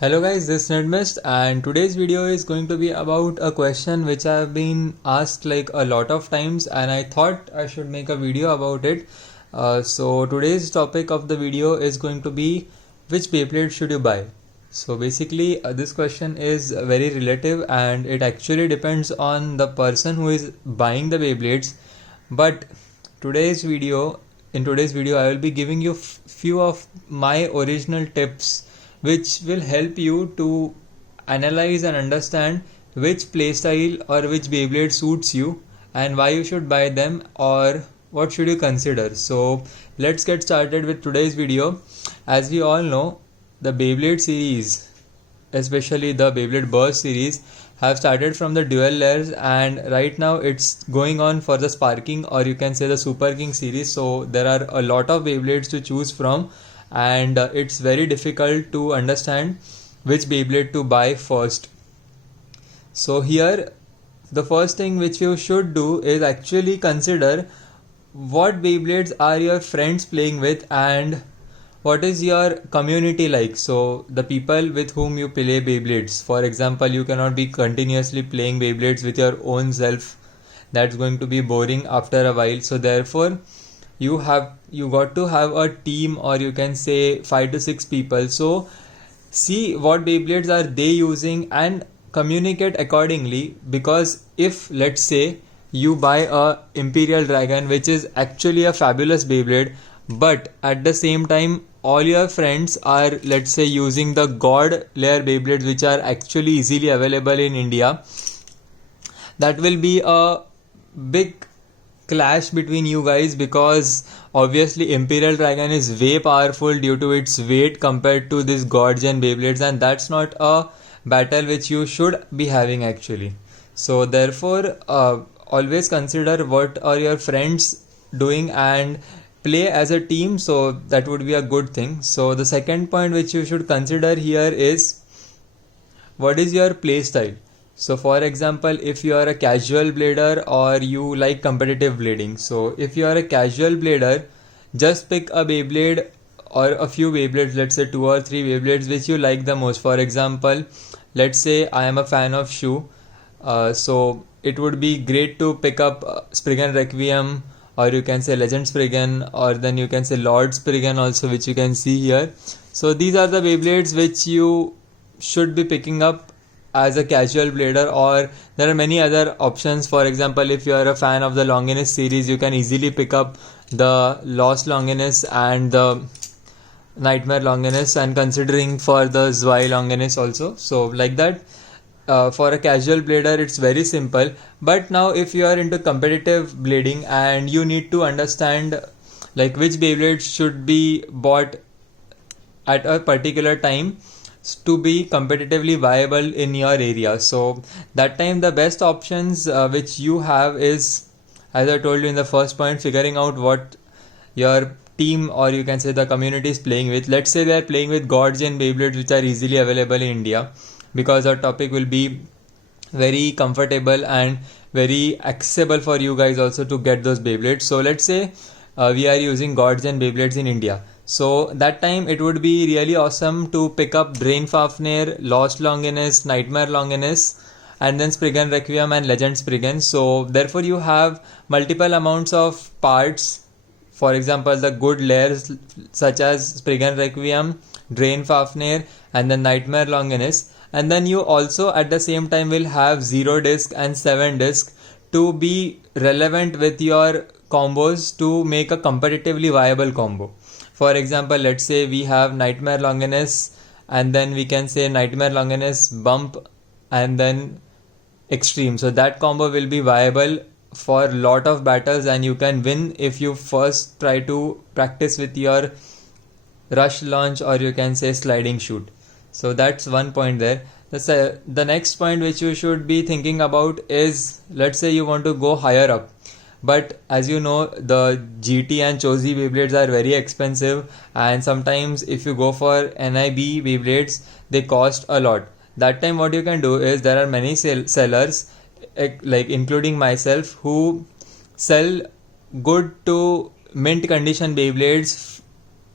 Hello guys, this is Nedmist and today's video is going to be about a question which I have been asked like a lot of times and I thought I should make a video about it. So today's topic of the video is going to be which Beyblade should you buy? So basically this question is very relative and it actually depends on the person who is buying the Beyblades. But in today's video I will be giving you few of my original tips which will help you to analyze and understand which playstyle or which Beyblade suits you and why you should buy them or what should you consider. So let's get started with today's video. As we all know, the Beyblade series, especially the Beyblade Burst series, have started from the dual layers and right now it's going on for the Sparking or you can say the Super King series. So there are a lot of Beyblades to choose from and it's very difficult to understand which Beyblade to buy first. So here the first thing which you should do is actually consider what Beyblades are your friends playing with and what is your community like. So the people with whom you play Beyblades, for example, you cannot be continuously playing Beyblades with your own self. That's going to be boring after a while. So therefore you got to have a team or you can say 5 to 6 people. So see what Beyblades are they using and communicate accordingly, because if let's say you buy a Imperial Dragon which is actually a fabulous Beyblade, but at the same time all your friends are let's say using the God layer Beyblades which are actually easily available in India, that will be a big clash between you guys, because obviously Imperial Dragon is way powerful due to its weight compared to this Gorgon Beyblades, and that's not a battle which you should be having actually. So therefore always consider what are your friends doing and play as a team, so that would be a good thing. So the second point which you should consider here is what is your play style. So for example, if you are a casual blader or you like competitive blading. So if you are a casual blader, just pick a Beyblade or a few Beyblades, let's say 2 or 3 Beyblades which you like the most. For example, let's say I am a fan of Shoe. So it would be great to pick up Spriggan Requiem, or you can say Legend Spriggan, or then you can say Lord Spriggan also, which you can see here. So these are the Beyblades which you should be picking up as a casual blader, or there are many other options. For example, if you are a fan of the Longinus series, you can easily pick up the Lost Longinus and the Nightmare Longinus, and considering for the Zwei Longinus also. So like that, for a casual blader it's very simple. But now if you are into competitive blading and you need to understand like which Beyblade should be bought at a particular time to be competitively viable in your area, so that time the best options which you have is, as I told you in the first point, figuring out what your team or you can say the community is playing with. Let's say they are playing with Gorgon Beyblades which are easily available in India, because our topic will be very comfortable and very accessible for you guys also to get those Beyblades. So let's say we are using Gorgon Beyblades in India. So that time it would be really awesome to pick up Drain Fafnir, Lost Longinus, Nightmare Longinus, and then Spriggan Requiem and Legend Spriggan. So therefore you have multiple amounts of parts. For example, the good layers such as Spriggan Requiem, Drain Fafnir, and then Nightmare Longinus. And then you also at the same time will have 0 disc and 7 disc to be relevant with your combos to make a competitively viable combo. For example, let's say we have Nightmare Longinus and then we can say Nightmare Longinus Bump and then Extreme. So that combo will be viable for lot of battles and you can win if you first try to practice with your rush launch or you can say sliding shoot. So that's one point there. The next point which you should be thinking about is, let's say you want to go higher up. But as you know, the GT and Chosi Beyblades are very expensive, and sometimes if you go for NIB Beyblades, they cost a lot. That time what you can do is, there are many sellers like including myself who sell good to mint condition Beyblades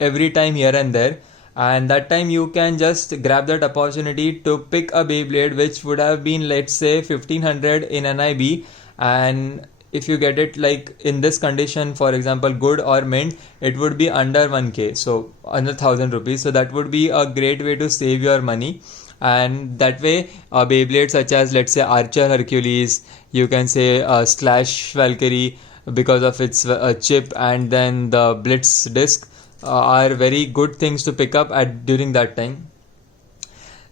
every time here and there, and that time you can just grab that opportunity to pick a Beyblade which would have been, let's say, 1500 in NIB, and if you get it like in this condition, for example good or mint, it would be under 1k, so under 1000 rupees. So that would be a great way to save your money. And that way Beyblade such as, let's say, Archer Hercules, you can say Slash Valkyrie, because of its chip, and then the Blitz disc are very good things to pick up at during that time.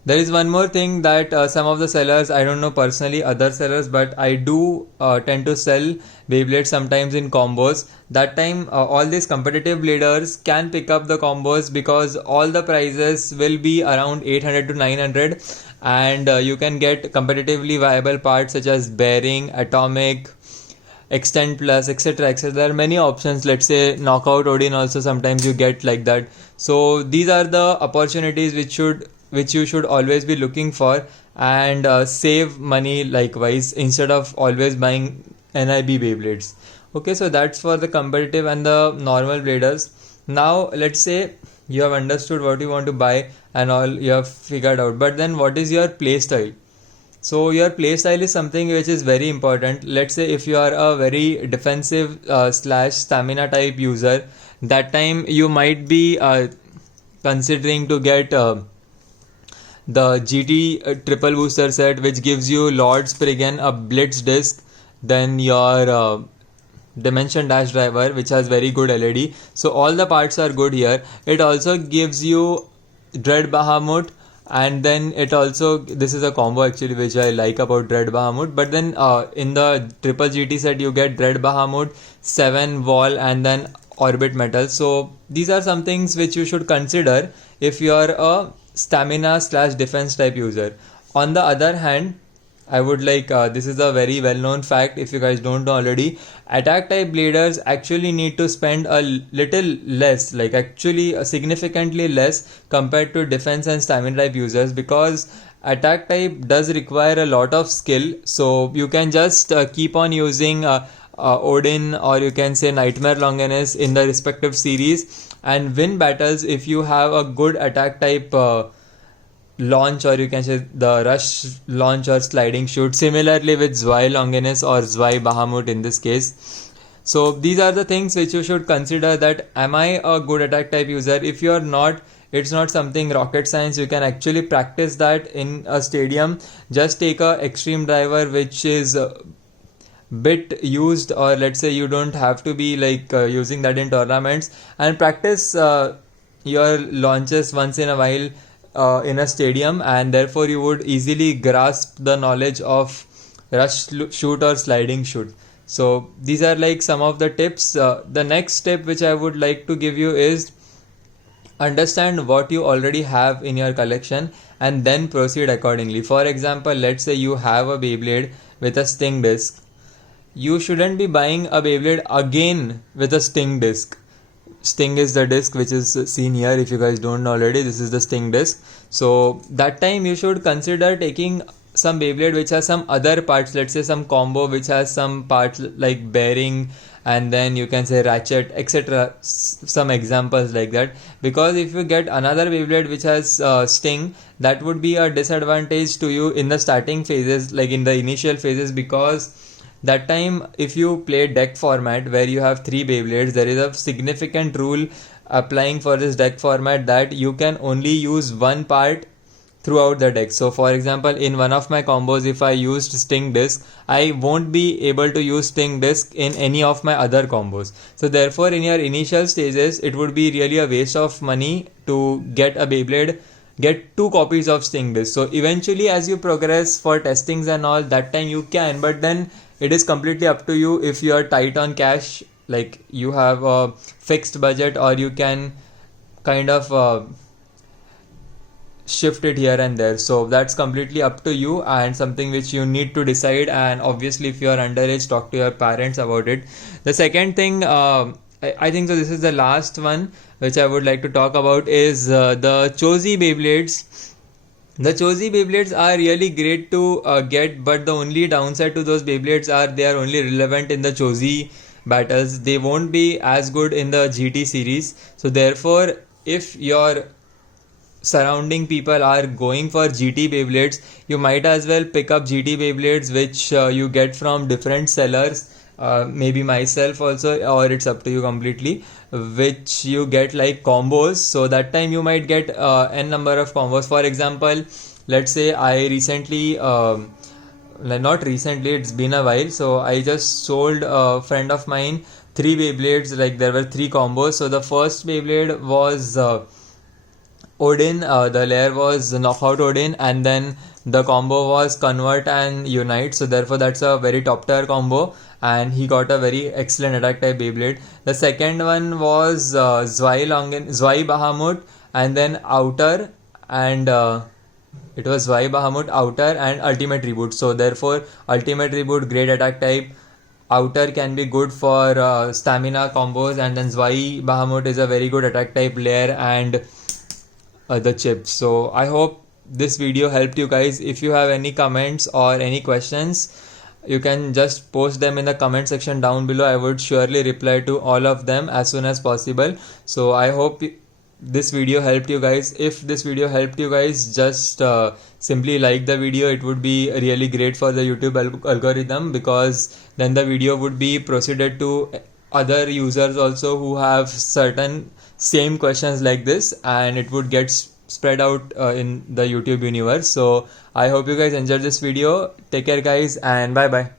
There is one more thing that some of the sellers, I don't know personally other sellers, but I do tend to sell Beyblades sometimes in combos. That time all these competitive bladers can pick up the combos because all the prices will be around 800 to 900, and you can get competitively viable parts such as bearing, atomic, extend plus, etc, etc. There are many options. Let's say knockout Odin also sometimes you get like that. So these are the opportunities which you should always be looking for, and save money likewise instead of always buying NIB Beyblades. Okay, so that's for the competitive and the normal bladers. Now let's say you have understood what you want to buy and all you have figured out, but then what is your play style? So your play style is something which is very important. Let's say if you are a very defensive slash stamina type user, that time you might be considering to get the GT triple booster set, which gives you Lord Spriggan, a Blitz disc, then your Dimension Dash driver, which has very good LED. So all the parts are good here. It also gives you Dread Bahamut, and then it also, this is a combo actually which I like about Dread Bahamut, but then in the triple GT set you get Dread Bahamut, 7 wall, and then Orbit Metal. So these are some things which you should consider if you are a stamina slash defense type user. On the other hand, I would like, this is a very well known fact if you guys don't know already, attack type bladers actually need to spend a little less, like actually significantly less compared to defense and stamina type users, because attack type does require a lot of skill. So you can just keep on using Odin, or you can say Nightmare Longinus in the respective series, and win battles if you have a good attack type launch, or you can say the rush launch or sliding shoot, similarly with Zwei Longinus or Zwei Bahamut in this case. So these are the things which you should consider, that am I a good attack type user? If you are not, it's not something rocket science. You can actually practice that in a stadium. Just take a extreme driver which is bit used, or let's say you don't have to be like using that in tournaments, and practice your launches once in a while in a stadium, and therefore you would easily grasp the knowledge of rush shoot or sliding shoot. So these are like some of the tips. The next step which I would like to give you is understand what you already have in your collection and then proceed accordingly. For example, let's say you have a Beyblade with a Sting disc. You shouldn't be buying a Beyblade again with a Sting disc. Sting is the disc which is seen here. If you guys don't know already, this is the Sting disc. So that time you should consider taking some Beyblade which has some other parts, let's say some combo which has some parts like bearing, and then you can say ratchet, etc. Some examples like that, because if you get another Beyblade which has Sting, that would be a disadvantage to you in the starting phases, like in the initial phases, because that time if you play deck format where you have 3 Beyblades, there is a significant rule applying for this deck format that you can only use one part throughout the deck. So for example, in one of my combos, if I used Sting disc, I won't be able to use Sting disc in any of my other combos. So therefore in your initial stages, it would be really a waste of money to get a Beyblade, get 2 copies of Sting disc. So eventually as you progress for testings and all, that time you can, but then it is completely up to you if you are tight on cash, like you have a fixed budget, or you can kind of shift it here and there. So that's completely up to you and something which you need to decide. And obviously if you are underage, talk to your parents about it. The second thing, I think so this is the last one which I would like to talk about, is the Chosi Beyblades. The Chosi Beyblades are really great to get, but the only downside to those Beyblades are they are only relevant in the Chosi battles. They won't be as good in the GT series. So therefore, if your surrounding people are going for GT Beyblades, you might as well pick up GT Beyblades, which you get from different sellers. Maybe myself also, or it's up to you completely, which you get like combos. So that time you might get n number of combos. For example, let's say I recently not recently, it's been a while, so I just sold a friend of mine 3 Beyblades. Like there were 3 combos. So the first Beyblade was Odin, the layer was Knockout Odin, and then the combo was Convert and Unite. So therefore that's a very top tier combo, and he got a very excellent attack type Beyblade. The second one was Zwei Bahamut, and then Outer, and it was Zwei Bahamut, Outer, and Ultimate Reboot. So therefore Ultimate Reboot, great attack type. Outer can be good for stamina combos, and then Zwei Bahamut is a very good attack type layer and the chips. So I hope this video helped you guys. If you have any comments or any questions, you can just post them in the comment section down below. I would surely reply to all of them as soon as possible. So I hope this video helped you guys. If this video helped you guys, just simply like the video. It would be really great for the YouTube algorithm, because then the video would be proceeded to other users also who have certain same questions like this, and it would get spread out in the YouTube universe. So I hope you guys enjoyed this video. Take care guys, and bye bye.